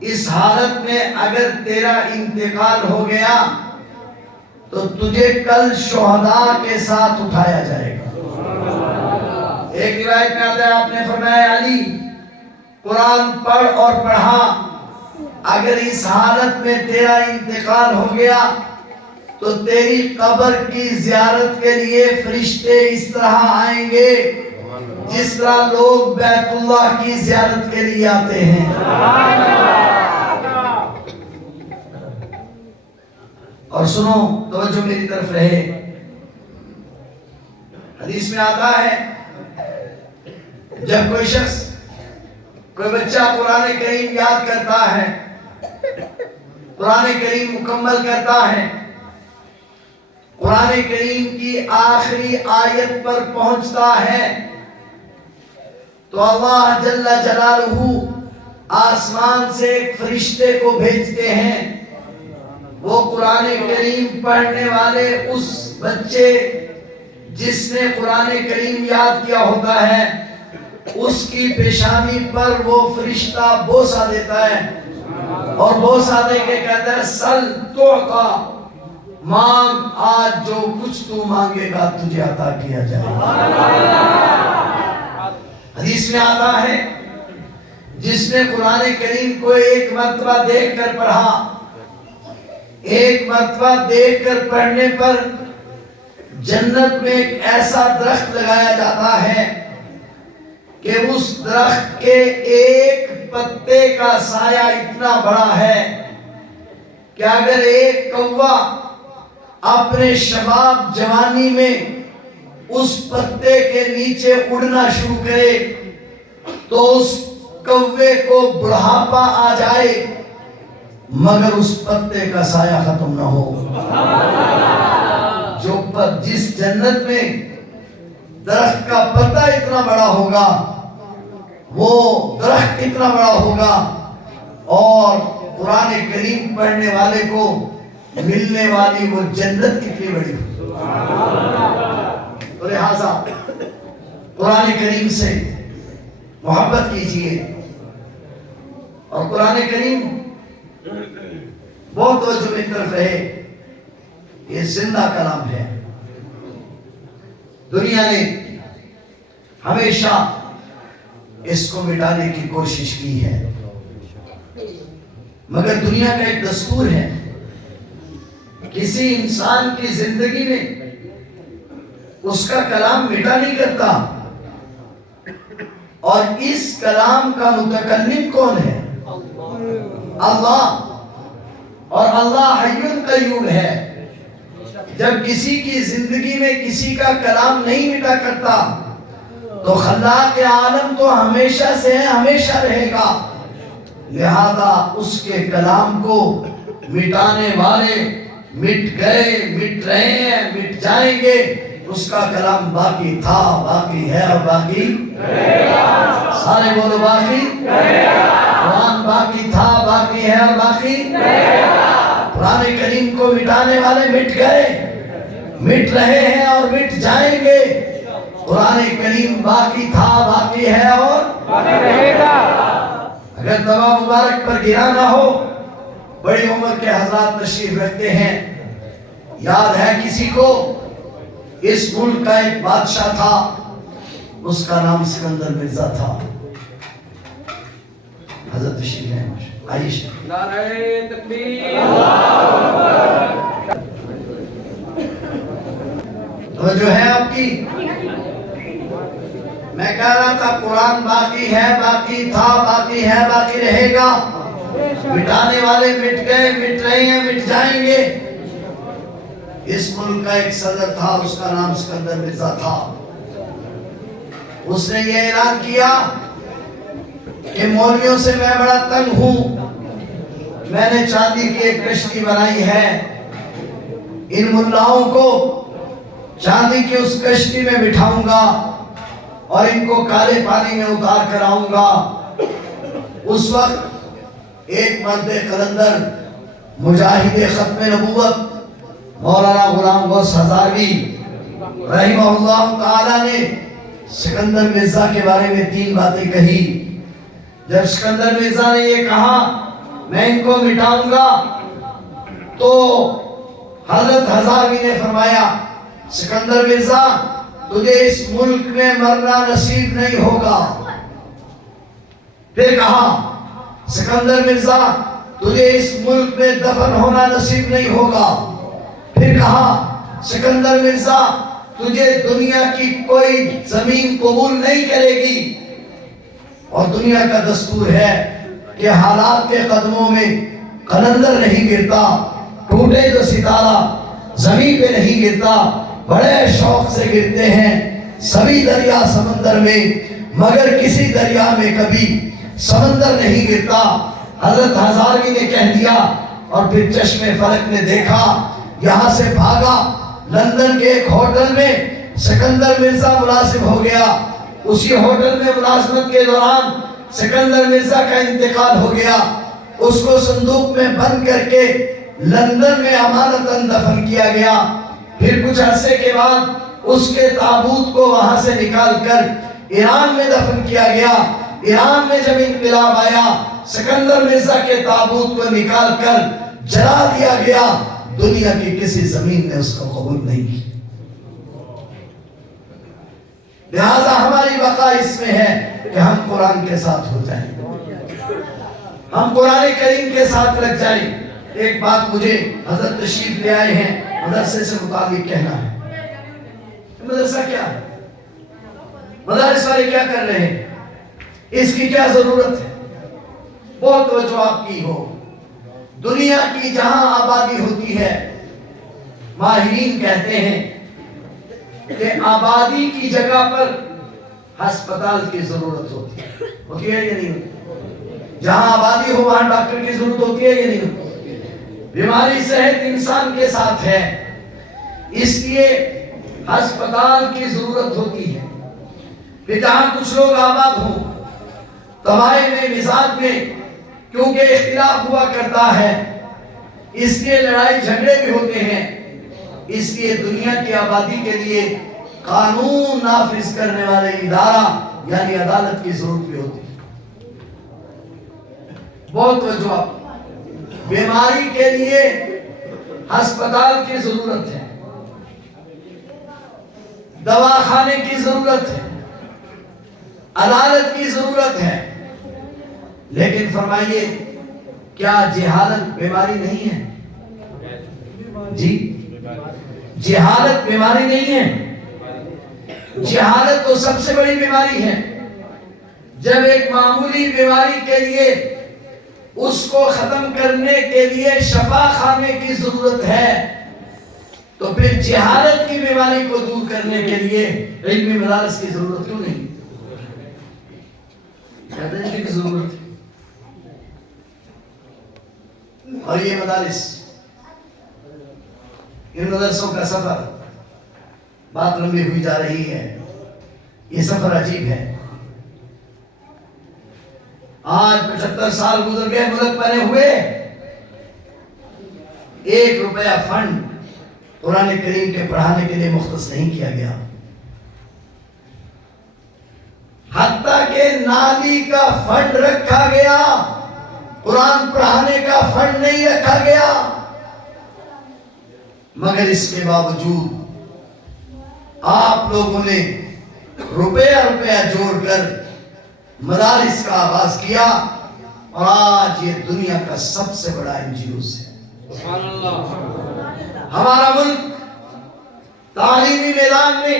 اس حالت میں اگر تیرا انتقال ہو گیا تو تجھے کل شہداء کے ساتھ اٹھایا جائے گا۔ ایک روایت میں آتا ہے آپ نے فرمایا علی قرآن پڑھ اور پڑھا، اگر اس حالت میں تیرا انتقال ہو گیا تو تیری قبر کی زیارت کے لیے فرشتے اس طرح آئیں گے جس طرح لوگ بیت اللہ کی زیارت کے لیے آتے ہیں۔ اور سنو، توجہ میری طرف رہے، حدیث میں آتا ہے جب کوئی شخص، کوئی بچہ قرآن کریم یاد کرتا ہے، قرآن کریم مکمل کرتا ہے، قرآن کریم کی آخری آیت پر پہنچتا ہے، تو اللہ جل جلالہ آسمان سے ایک فرشتے کو بھیجتے ہیں، وہ قرآن کریم پڑھنے والے اس بچے جس نے قرآن کریم یاد کیا ہوتا ہے، اس کی پیشانی پر وہ فرشتہ بوسہ دیتا ہے، اور بوسہ دے کے کہتا ہے سل تعطا، مانگ، آج جو کچھ تو مانگے گا تجھے عطا کیا جائے گا۔ حدیث میں آتا ہے جس نے قرآن کریم کو ایک مرتبہ دیکھ کر پڑھا، ایک مرتبہ دیکھ کر پڑھنے پر جنت میں ایک ایسا درخت لگایا جاتا ہے کہ اس درخت کے ایک پتے کا سایہ اتنا بڑا ہے کہ اگر ایک کوا اپنے شباب جوانی میں اس پتے کے نیچے اڑنا شروع کرے تو اس کوے کو بڑھاپا آ جائے مگر اس پتے کا سایہ ختم نہ ہو۔ جس جنت میں درخت کا پتا اتنا بڑا ہوگا، وہ درخت اتنا بڑا ہوگا، اور قرآن کریم پڑھنے والے کو ملنے والی وہ جنت کتنی بڑی ہوگی۔ تو لہذا قرآن کریم سے محبت کیجئے، اور قرآن کریم بہت توجہ میری طرف رہے، یہ زندہ کلام ہے۔ دنیا نے ہمیشہ اس کو مٹانے کی کوشش کی ہے، مگر دنیا کا ایک دستور ہے، کسی انسان کی زندگی میں اس کا کلام مٹا نہیں کرتا، اور اس کلام کا متکلم کون ہے؟ اللہ، اور اللہ حی قیوم ہے۔ جب کسی کی زندگی میں کسی کا کلام نہیں مٹا کرتا تو خلاق عالم تو ہمیشہ سے ہے، ہمیشہ رہے گا، لہذا اس کے کلام کو مٹانے والے مٹ گئے، مٹ رہے ہیں، مٹ جائیں گے، اس کا کلام باقی تھا، باقی ہے اور باقی رہے گا۔ سارے بولو باقی رہے گا۔ قرآن باقی تھا، باقی ہے اور باقی رہے گا۔ قرآن کریم کو مٹانے والے مٹ گئے، مٹ رہے ہیں اور مٹ جائیں گے، قرآن کریم باقی تھا، باقی ہے اور باقی رہے گا۔ اگر دوا مبارک پر گرا نہ ہو، بڑی عمر کے حضرات تشریف رکھتے ہیں، یاد ہے کسی کو، اس ملک کا ایک بادشاہ تھا، اس کا نام سکندر مرزا تھا۔ حضرت تشریف ہے، عائشہ نعرہ تکبیر، تو جو ہے آپ کی، میں کہہ رہا تھا قرآن باقی ہے، باقی تھا، باقی ہے، باقی رہے گا، مٹانے والے مٹ گئے، مٹ رہے ہیں، مٹ جائیں گے۔ اس ملک کا ایک صدر تھا، اس کا نام سکندر مرزا تھا۔ اس نے یہ اعلان کیا کہ مولویوں سے میں بڑا تنگ ہوں، میں نے چاندی کی ایک کشتی بنائی ہے، ان ملاؤں کو چاندی کی اس کشتی میں بٹھاؤں گا اور ان کو کالے پانی میں اتار کر آؤں گا۔ اس وقت ایک مرد قلندر، مجاہد ختم نبوت، مولانا غلام غوث ہزاروی رحمہ اللہ تعالی نے سکندر مرزا کے بارے میں 3 باتیں کہی۔ جب سکندر مرزا نے یہ کہا میں ان کو مٹاؤں گا، تو حضرت ہزاروی نے فرمایا سکندر مرزا تجھے اس ملک میں مرنا نصیب نہیں ہوگا، پھر کہا سکندر مرزا تجھے اس ملک میں دفن ہونا نصیب نہیں ہوگا. پھر کہا سکندر مرزا تجھے دنیا کی کوئی زمین قبول نہیں کرے گی. اور دنیا کا دستور ہے کہ حالات کے قدموں میں قلندر نہیں گرتا، ٹوٹے جو ستارہ زمین پہ نہیں گرتا، بڑے شوق سے گرتے ہیں سبھی دریا سمندر میں، مگر کسی دریا میں کبھی سمندر نہیں گرتا. حضرت ہزاروی نے کہہ دیا اور پھر چشم فلک نے دیکھا، یہاں سے بھاگا. لندن کے ایک ہوٹل میں سکندر مرزا ملازم ہو گیا. اسی ہوٹل میں ملازمت کے دوران سکندر مرزا کا انتقال ہو گیا. اس کو صندوق میں بند کر کے لندن میں امانتاً دفن کیا گیا. پھر کچھ عرصے کے بعد اس کے تابوت کو وہاں سے نکال کر ایران میں دفن کیا گیا. ایران میں جب انقلاب آیا سکندر مرزا کے تابوت کو نکال کر جلا دیا گیا. دنیا کی کسی زمین نے اس کو قبول نہیں کی. لہذا ہماری بقا اس میں ہے کہ ہم قرآن کے ساتھ ہو جائیں، ہم قرآن کریم کے ساتھ لگ جائیں. ایک بات مجھے حضرت تشریف لے آئے ہیں مدرسے سے متعلق کہنا ہے. مدرسہ کیا ہے؟ مدارس والے کیا کر رہے ہیں؟ اس کی کیا ضرورت ہے؟ بہت توجہ آپ کی ہو. دنیا کی جہاں آبادی ہوتی ہے ماہرین کہتے ہیں کہ آبادی کی جگہ پر ہسپتال کی ضرورت ہوتی ہے. ہوتی ہے یا نہیں ہوتی؟ جہاں آبادی ہو وہاں ڈاکٹر کی ضرورت ہوتی ہے یا نہیں ہوتی؟ بیماری صحت انسان کے ساتھ ہے، اس لیے ہسپتال کی ضرورت ہوتی ہے. پھر جہاں کچھ لوگ آباد ہوں، طباع میں مزاج میں کیونکہ اختلاف ہوا کرتا ہے، اس لیے لڑائی جھگڑے بھی ہوتے ہیں. اس لیے دنیا کی آبادی کے لیے قانون نافذ کرنے والے ادارہ یعنی عدالت کی ضرورت بھی ہوتی ہے. بہت توجہ. بیماری کے لیے ہسپتال کی ضرورت ہے، دواخانے کی ضرورت ہے، عدالت کی ضرورت ہے. لیکن فرمائیے کیا جہالت بیماری نہیں ہے؟ جی جہالت بیماری نہیں ہے. جہالت تو سب سے بڑی بیماری ہے. جب ایک معمولی بیماری کے لیے اس کو ختم کرنے کے لیے شفا خانے کی ضرورت ہے تو پھر جہالت کی بیماری کو دور کرنے کے لیے علمی مدارس کی ضرورت کیوں نہیں؟ علم کی ضرورت ہے. اور یہ مدارس، ان مدرسوں کا سفر، بات لمبی ہوئی جا رہی ہے، یہ سفر عجیب ہے. آج 75 سال گزر گئے ملک بنے ہوئے، 1 روپیہ فنڈ قرآن کریم کے پڑھانے کے لیے مختص نہیں کیا گیا. حتیٰ کہ نالی کا فنڈ رکھا گیا، قرآن پڑھانے کا فنڈ نہیں رکھا گیا. مگر اس کے باوجود آپ لوگوں نے روپیہ جوڑ کر مدارس کا آغاز کیا اور آج یہ دنیا کا سب سے بڑا NGOs ہے. سبحان اللہ. ہمارا ملک تعلیمی میدان میں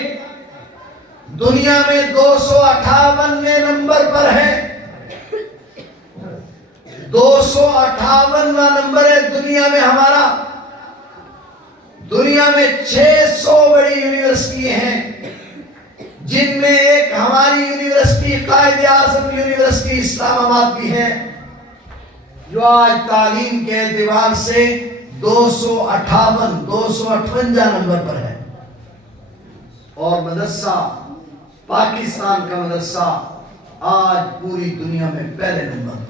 دنیا میں 258ویں نمبر پر ہے. 258واں نمبر ہے دنیا میں ہمارا. دنیا میں 600 بڑی یونیورسٹی ہیں، جن میں ایک ہماری یونیورسٹی قائد اعظم یونیورسٹی اسلام آباد بھی ہے، جو آج تعلیم کے اعتبار سے 258 نمبر پر ہے. اور مدرسہ پاکستان کا مدرسہ آج پوری دنیا میں پہلے نمبر پر،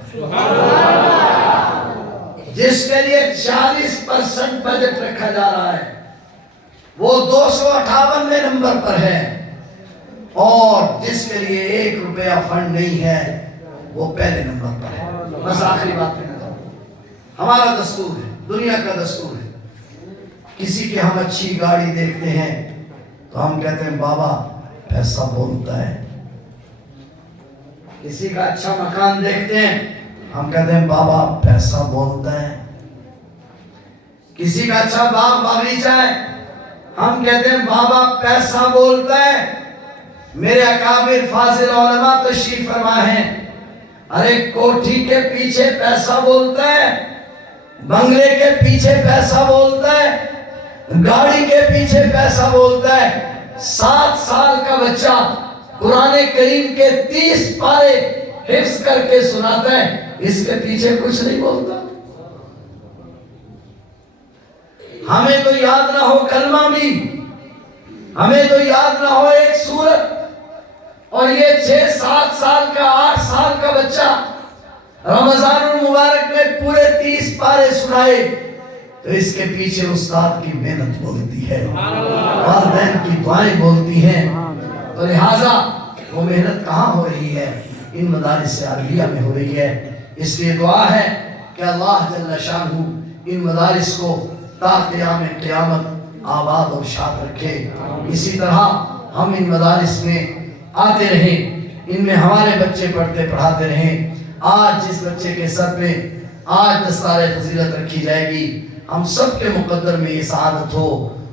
جس کے لیے 40% بجٹ رکھا جا رہا ہے، وہ 258ویں نمبر پر ہے. اور جس کے لیے 1 روپیہ فنڈ نہیں ہے وہ پہلے نمبر پر ہے. بس آخری بات کہنا چاہتا ہوں، ہمارا دستور ہے، دنیا کا دستور ہے، کسی کی ہم اچھی گاڑی دیکھتے ہیں تو ہم کہتے ہیں بابا پیسہ بولتا ہے. کسی کا اچھا مکان دیکھتے ہیں ہم کہتے ہیں بابا پیسہ بولتا ہے. کسی کا اچھا باغ باغیچہ ہے ہم کہتے ہیں بابا پیسہ بولتا ہے. میرے اکابر فاضل علماء تشریف فرما ہیں. ارے کوٹھی کے پیچھے پیسہ بولتا ہے, بنگلے کے پیچھے پیسہ بولتا ہے, گاڑی کے پیچھے پیسہ بولتا ہے. 7 سال کا بچہ قرآن کریم کے 30 پارے حفظ کر کے سناتا ہے, اس کے پیچھے کچھ نہیں بولتا. ہمیں تو یاد نہ ہو کلمہ بھی, ہمیں تو یاد نہ ہو ایک سورت, اور یہ 6-7 سال کا 8 سال کا بچہ رمضان المبارک میں پورے 30 پارے سنائے, تو اس کے پیچھے استاد کی محنت بولتی ہے, والدین کی دعائیں بولتی ہیں. تو لہٰذا وہ محنت کہاں ہو رہی ہے؟ ان مدارس عربیہ میں ہو رہی ہے. اس لیے دعا ہے کہ اللہ جل شانہ ان مدارس کو تا قیام قیامت آباد اور شاد رکھے. اسی طرح ہم ان مدارس میں آتے رہیں, ان میں ہمارے بچے پڑھتے پڑھاتے رہیں. آج جس بچے کے سر پہ آج دستار فضیلت رکھی جائے گی, ہم سب کے مقدر میں یہ سعادت ہو,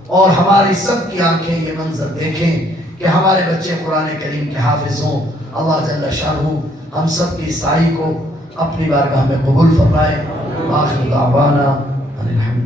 اور ہماری سب کی آنکھیں یہ منظر دیکھیں کہ ہمارے بچے قرآن کریم کے حافظ ہوں. اللہ جل شانہ ہم سب کی سعی کو اپنی بارگاہ میں قبول فرمائے. آخر دعوانا الحمد